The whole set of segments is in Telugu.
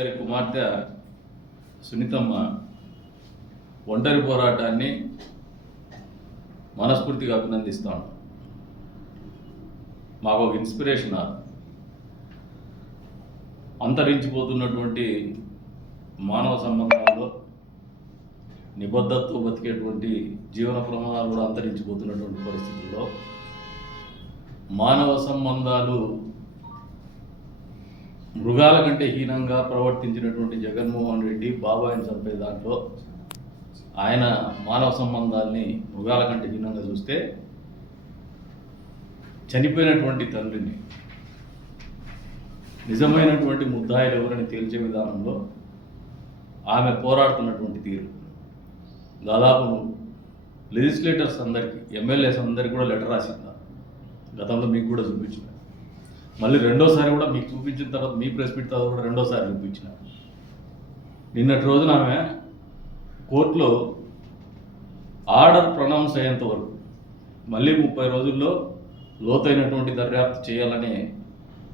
గారి కుమార్తె సునీతమ్మ ఒంటరి పోరాటాన్ని మనస్ఫూర్తిగా అభినందిస్తాను మాకు ఒక ఇన్స్పిరేషన్ అంతరించిపోతున్నటువంటి మానవ సంబంధాల్లో నిబద్ధతతో బతికేటువంటి జీవన ప్రమాణాలు కూడా అంతరించిపోతున్నటువంటి పరిస్థితుల్లో మానవ సంబంధాలు మృగాల కంటే హీనంగా ప్రవర్తించినటువంటి జగన్మోహన్ రెడ్డి బాబాయిని చంపే దాంట్లో ఆయన మానవ సంబంధాల్ని మృగాల కంటే హీనంగా చూస్తే చనిపోయినటువంటి తండ్రిని నిజమైనటువంటి ముద్దాయిలు ఎవరని తేల్చే విధానంలో ఆమె పోరాడుతున్నటువంటి తీరు దాదాపు లెజిస్లేటర్స్ అందరికీ ఎమ్మెల్యేస్ అందరికీ కూడా లెటర్ రాసిందా గతంలో మీకు కూడా చూపించింది మళ్ళీ రెండోసారి కూడా మీకు చూపించిన తర్వాత మీ ప్రెస్ మీట్ తర్వాత కూడా రెండోసారి చూపించిన నిన్నటి రోజున ఆమె కోర్టులో ఆర్డర్ ప్రొనౌన్స్ అయ్యేంత వరకు మళ్ళీ ముప్పై రోజుల్లో లోతైనటువంటి దర్యాప్తు చేయాలని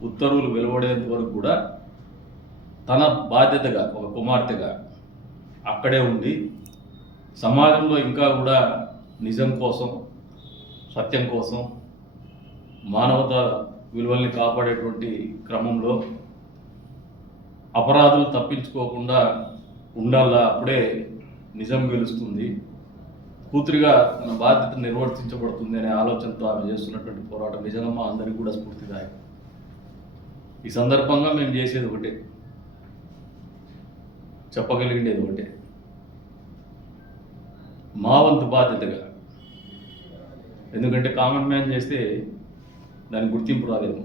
ఉత్తర్వులు వెలువడేంత వరకు కూడా తన బాధ్యతగా ఒక కుమార్తెగా అక్కడే ఉండి సమాజంలో ఇంకా కూడా నిజం కోసం సత్యం కోసం మానవత విలువల్ని కాపాడేటువంటి క్రమంలో అపరాధులు తప్పించుకోకుండా ఉండాలా అప్పుడే నిజం గెలుస్తుంది కూతురిగా తన బాధ్యత నిర్వర్తించబడుతుంది అనే ఆలోచనతో ఆమె చేస్తున్నటువంటి పోరాటం నిజంగా అందరికీ కూడా స్ఫూర్తిదాయకం ఈ సందర్భంగా మేము చేసేది ఒకటే చెప్పగలిగిండేది ఒకటే మా వంతు బాధ్యతగా ఎందుకంటే కామన్ మ్యాన్ చేస్తే దాని గుర్తింపు రాదేమో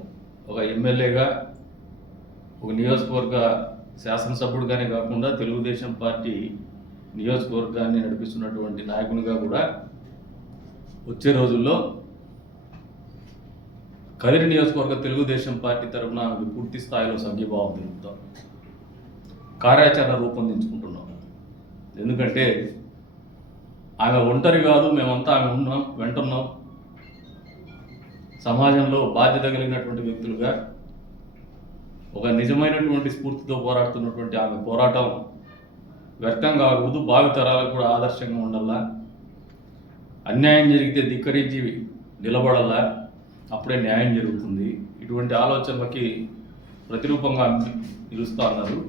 ఒక ఎమ్మెల్యేగా ఒక నియోజకవర్గ శాసనసభ్యుడిగానే కాకుండా తెలుగుదేశం పార్టీ నియోజకవర్గాన్ని నడిపిస్తున్నటువంటి నాయకునిగా కూడా వచ్చే రోజుల్లో కదిరి నియోజకవర్గ తెలుగుదేశం పార్టీ తరఫున ఆమెకు పూర్తి స్థాయిలో సభ్యభావం తెలుపుతాం కార్యాచరణ రూపొందించుకుంటున్నాం ఎందుకంటే ఆమె ఒంటరి కాదు మేమంతా ఆమె ఉన్నాం వెంటున్నాం సమాజంలో బాధ్యత కలిగినటువంటి వ్యక్తులుగా ఒక నిజమైనటువంటి స్ఫూర్తితో పోరాడుతున్నటువంటి ఆమె పోరాటం వ్యర్థం కాకూడదు భావితరాలకు కూడా ఆదర్శంగా ఉండాలా అన్యాయం జరిగితే ధిక్కరించి నిలబడాలా అప్పుడే న్యాయం జరుగుతుంది ఇటువంటి ఆలోచనలకి ప్రతిరూపంగా నిలుస్తూ అన్నారు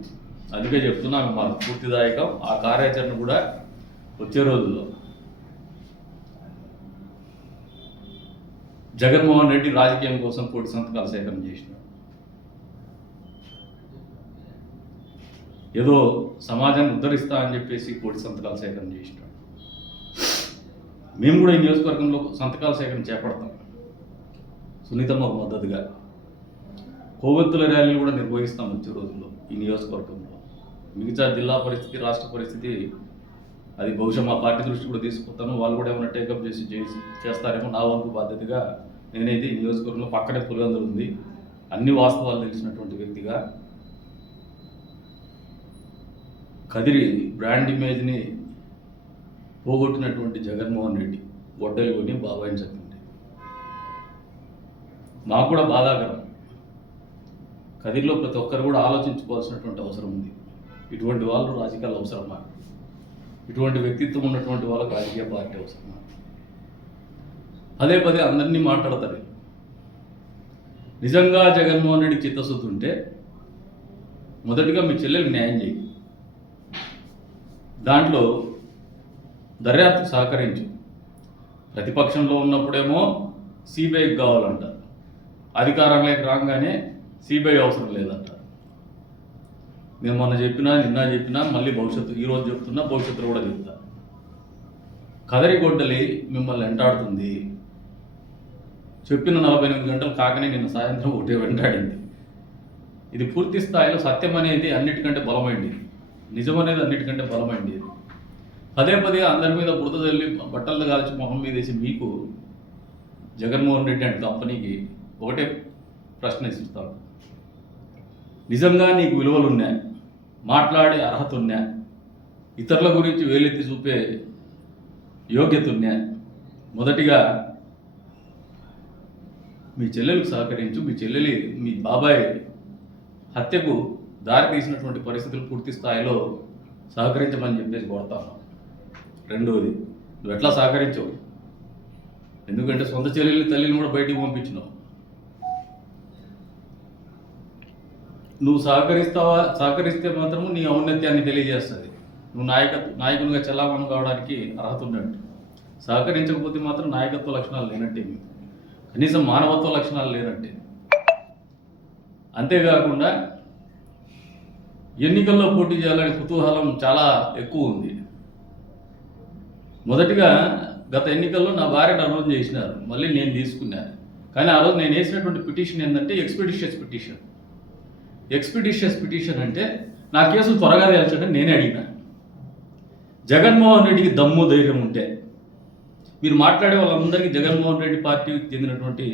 అందుకే చెప్తున్నా మాకు స్ఫూర్తిదాయకం ఆ కార్యాచరణ కూడా వచ్చే రోజుల్లో జగన్మోహన్ రెడ్డి రాజకీయం కోసం కోటి సంతకాలు సేకరణ చేసిన ఏదో సమాజాన్ని ఉద్ధరిస్తా అని చెప్పేసి కోటి సంతకాలు సేకరణ చేసినాడు మేము కూడా ఈ నియోజకవర్గంలో సంతకాల సేకరణ చేపడతాం సునీతమ్మ మద్దతుగా కోవెత్తుల ర్యాలీలు కూడా నిర్వహిస్తాం వచ్చే రోజుల్లో ఈ నియోజకవర్గంలో మిగతా జిల్లా పరిస్థితి రాష్ట్ర పరిస్థితి అది బహుశా మా పార్టీ దృష్టి కూడా తీసుకుపోతాను వాళ్ళు కూడా ఏమైనా టేకప్ చేసి చేస్తారేమో నా వంతు బాధ్యతగా నేనైతే ఈ నియోజకవర్గంలో పక్కనే పులివెందులు ఉంది అన్ని వాస్తవాలు తెలిసినటువంటి వ్యక్తిగా కదిరి బ్రాండ్ ఇమేజ్ని పోగొట్టినటువంటి జగన్మోహన్ రెడ్డి గొడ్డలు కొని బాబాయిని చెప్పండి మాకు కూడా బాధాకరం కదిరిలో ప్రతి ఒక్కరు కూడా ఆలోచించుకోవాల్సినటువంటి అవసరం ఉంది ఇటువంటి వాళ్ళు రాజకీయాలు అవసరమా ఇటువంటి వ్యక్తిత్వం ఉన్నటువంటి వాళ్ళకు రాజకీయ పార్టీ అవసరమా అదే పదే అందరినీ మాట్లాడతారు నిజంగా జగన్మోహన్ రెడ్డి చిత్తశుద్ధి ఉంటే మొదటిగా మీ చెల్లెలకు న్యాయం చేయి దాంట్లో దర్యాప్తు సహకరించు ప్రతిపక్షంలో ఉన్నప్పుడేమో సిబిఐకి కావాలంట అధికారంలోకి రాగానే సిబిఐ అవసరం లేదంట నేను మొన్న చెప్పినా నిన్న చెప్పినా మళ్ళీ భవిష్యత్తు ఈరోజు చెప్తున్నా భవిష్యత్తులో కూడా చెప్తా కదరి గొడ్డలి మిమ్మల్ని ఎంటాడుతుంది చెప్పిన నలభై ఎనిమిది గంటలు కాకనే నిన్న సాయంత్రం ఒకటి వెంటాడింది ఇది పూర్తి స్థాయిలో సత్యం అనేది అన్నిటికంటే బలమైంది నిజం అనేది అన్నిటికంటే బలమైంది పదే పదే అందరి మీద బుడత తల్లి బట్టలు కాల్చి మొహం మీద వేసి మీకు జగన్మోహన్ రెడ్డి అంటే కంపెనీకి ఒకటే ప్రశ్న ఇస్తాడు నిజంగా నీకు విలువలు ఉన్నాయి మాట్లాడే అర్హత ఉన్నా ఇతరుల గురించి వేలెత్తి చూపే యోగ్యత ఉన్నాయి మొదటిగా మీ చెల్లెలకు సహకరించు మీ చెల్లెలి మీ బాబాయ్ హత్యకు దారి తీసినటువంటి పరిస్థితులు పూర్తి స్థాయిలో సహకరించమని చెప్పేసి కోరుతాను రెండోది నువ్వు ఎట్లా సహకరించవు ఎందుకంటే సొంత చెల్లెల్ని తల్లిని కూడా బయటికి పంపించినావు నువ్వు సహకరిస్తావా సహకరిస్తే మాత్రము నీ ఔన్నత్యాన్ని తెలియజేస్తుంది నువ్వు నాయక నాయకునిగా చెల్లామను కావడానికి అర్హత ఉన్నట్టు సహకరించకపోతే మాత్రం నాయకత్వ లక్షణాలు లేనట్టే కనీసం మానవత్వ లక్షణాలు లేదంటే అంతేకాకుండా ఎన్నికల్లో పోటీ చేయాలనే కుతూహలం చాలా ఎక్కువ ఉంది మొదటిగా గత ఎన్నికల్లో నా భార్య నమోదు చేసినారు మళ్ళీ నేను తీసుకున్నాను కానీ ఆ రోజు నేను వేసినటువంటి పిటిషన్ ఏంటంటే ఎక్స్పెడిషియస్ పిటిషన్ ఎక్స్పెడిషియస్ పిటిషన్ అంటే నా కేసు త్వరగా తేల్చండి నేనే అడిగినా జగన్మోహన్ రెడ్డికి దమ్ము ధైర్యం ఉంటే మీరు మాట్లాడే వాళ్ళందరికీ జగన్మోహన్ రెడ్డి పార్టీకి చెందినటువంటి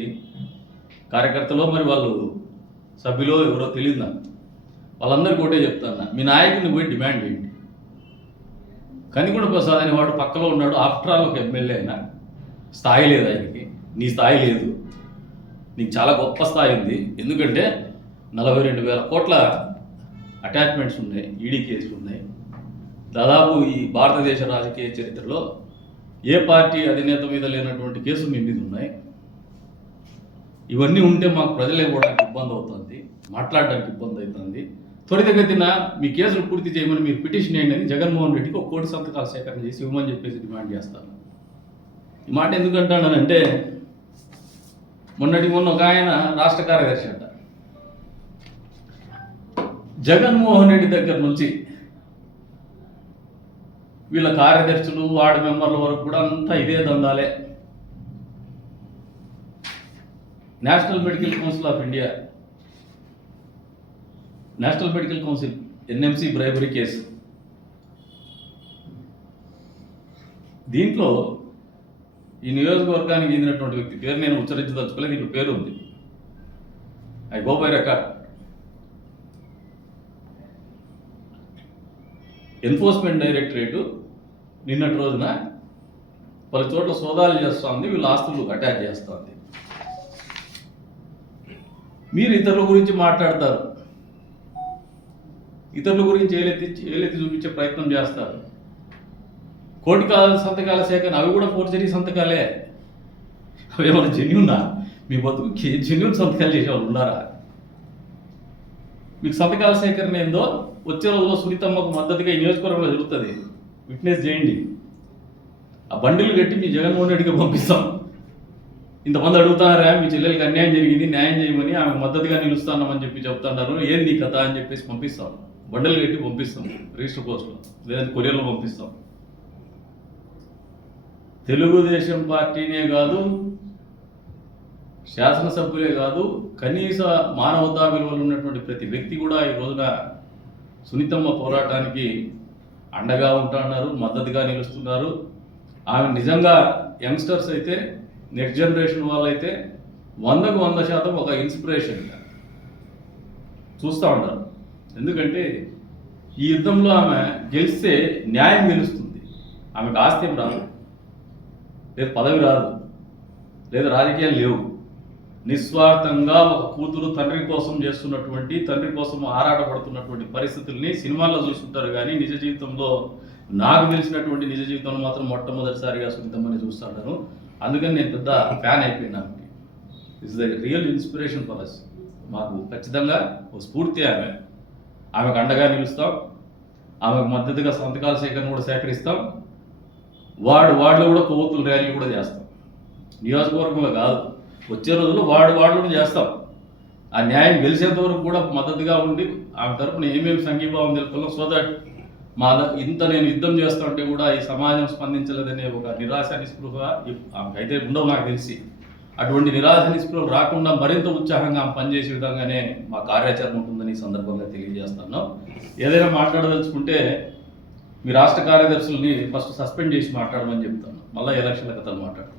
కార్యకర్తలో మరి వాళ్ళు సభ్యులో ఎవరో తెలియదు నాకు వాళ్ళందరికీ ఒకటే చెప్తాను మీ నాయకుడిని పోయి డిమాండ్ చేయండి కనిగుండ ప్రసాద్ వాడు పక్కలో ఉన్నాడు ఆఫ్టర్ ఆల్ ఒక ఎమ్మెల్యే అయినా స్థాయి లేదు ఆయనకి నీ స్థాయి లేదు నీకు చాలా గొప్ప స్థాయి ఉంది ఎందుకంటే నలభై రెండు వేల కోట్ల అటాచ్మెంట్స్ ఉన్నాయి ఈడీ కేసులు ఉన్నాయి దాదాపు ఈ భారతదేశ రాజకీయ చరిత్రలో ఏ పార్టీ అధినేత మీద లేనటువంటి కేసు మీ మీద ఉన్నాయి ఇవన్నీ ఉంటే మాకు ప్రజలు ఇవ్వడానికి ఇబ్బంది అవుతుంది మాట్లాడడానికి ఇబ్బంది అవుతుంది త్వరితగతిన మీ కేసులు పూర్తి చేయమని మీరు పిటిషన్ వేయండి అని జగన్మోహన్ రెడ్డికి ఒక కోటి సంతకాలు సేకరణ చేసి ఇవ్వమని చెప్పేసి డిమాండ్ చేస్తాను ఈ మాట ఎందుకంటానంటే మొన్నటి మొన్న ఒక ఆయన రాష్ట్ర కార్యదర్శి అంట జగన్మోహన్ రెడ్డి దగ్గర నుంచి వీళ్ళ కార్యదర్శులు వార్డు మెంబర్ల వరకు కూడా అంతా ఇదే దందాలే national medical council of India national medical council NMC bribery case దీంట్లో ఈ నియోజకవర్గానికి చెందినటువంటి వ్యక్తి పేరు నేను ఉచ్చరించదలుచుకోలేదు ఇప్పుడు పేరు ఉంది I go by record enforcement directorate నిన్నటి రోజున పలు చోట్ల సోదాలు ఉంది వీళ్ళ ఆస్తులు అటాచ్ చేస్తుంది మీరు ఇతరుల గురించి మాట్లాడతారు ఇతరుల గురించి ఏలెత్తి ఏలెత్తి చూపించే ప్రయత్నం చేస్తారు కోటి కాల సంతకాల సేకరణ అవి కూడా ఫోర్జరీ సంతకాలే అవి ఏమైనా జెన్యున్నా మీ బతుకు జెన్యున్ సంతకాలు చేసేవాళ్ళు ఉన్నారా మీకు సతకాల సేకరణ ఏందో వచ్చే రోజుల్లో సునీతమ్మకు మద్దతుగా ఈ నియోజకవర్గంలో జరుగుతుంది విట్నెస్ చేయండి ఆ బండిలు కట్టి మీ జగన్మోహన్ రెడ్డికి పంపిస్తాం ఇంతమంది అడుగుతున్నారా మీ చెల్లెలకి అన్యాయం జరిగింది న్యాయం చేయమని ఆమె మద్దతుగా నిలుస్తున్నామని చెప్పి చెప్తున్నారు ఏది నీ కథ అని చెప్పేసి పంపిస్తాం బండలు కట్టి పంపిస్తాం రిజిస్టర్ పోస్ట్లో లేదంటే కొరియర్లో పంపిస్తాం తెలుగుదేశం పార్టీనే కాదు శాసనసభ్యులే కాదు కనీస మానవతా విలువలు ఉన్నటువంటి ప్రతి వ్యక్తి కూడా ఈ రోజున సునీతమ్మ పోరాటానికి అండగా ఉంటున్నారు మద్దతుగా నిలుస్తున్నారు ఆమె నిజంగా యంగ్స్టర్స్ అయితే నెక్స్ట్ జనరేషన్ వాళ్ళైతే వందకు వంద శాతం ఒక ఇన్స్పిరేషన్ చూస్తూ ఉంటారు ఎందుకంటే ఈ యుద్ధంలో ఆమె గెలిస్తే న్యాయం గెలుస్తుంది ఆమెకు ఆస్తి రాదు లేదు పదవి రాదు లేదా రాజకీయాలు లేవు నిస్వార్థంగా ఒక కూతురు తండ్రి కోసం చేస్తున్నటువంటి తండ్రి కోసం ఆరాటపడుతున్నటువంటి పరిస్థితుల్ని సినిమాల్లో చూస్తుంటారు కానీ నిజ జీవితంలో నాకు తెలిసినటువంటి నిజ జీవితంలో మాత్రం మొట్టమొదటిసారిగా సునీతమ్మని చూస్తాడను అందుకని నేను పెద్ద ఫ్యాన్ అయిపోయినా it's the real inspiration for us మాకు ఖచ్చితంగా ఒక స్ఫూర్తి ఆమె ఆమెకు అండగా నిలుస్తాం ఆమెకు మద్దతుగా సంతకాల సేకరణ కూడా సేకరిస్తాం వార్డు వార్డులో కూడా కొవ్వొత్తులు ర్యాలీ కూడా చేస్తాం నియోజకవర్గంలో కాదు వచ్చే రోజుల్లో వాడు వాళ్ళు చేస్తాం ఆ న్యాయం గెలిచేంత వరకు కూడా మద్దతుగా ఉండి ఆమె తరపున ఏమేమి సంఘీభావం తెలుపుకున్నాం సో దట్ మా ఇంత నేను యుద్ధం చేస్తుంటే కూడా ఈ సమాజం స్పందించలేదనే ఒక నిరాశ నిస్పృహ ఆమెకైతే ఉండవు నాకు తెలిసి అటువంటి నిరాశ నిస్పృహ రాకుండా మరింత ఉత్సాహంగా ఆమె పనిచేసే విధంగానే మా కార్యాచరణ ఉంటుందని ఈ సందర్భంగా తెలియజేస్తాను ఏదైనా మాట్లాడదలుచుకుంటే మీ రాష్ట్ర కార్యదర్శుల్ని ఫస్ట్ సస్పెండ్ చేసి మాట్లాడమని చెప్తాను మళ్ళీ ఎలక్షన్ల కథలు మాట్లాడతాను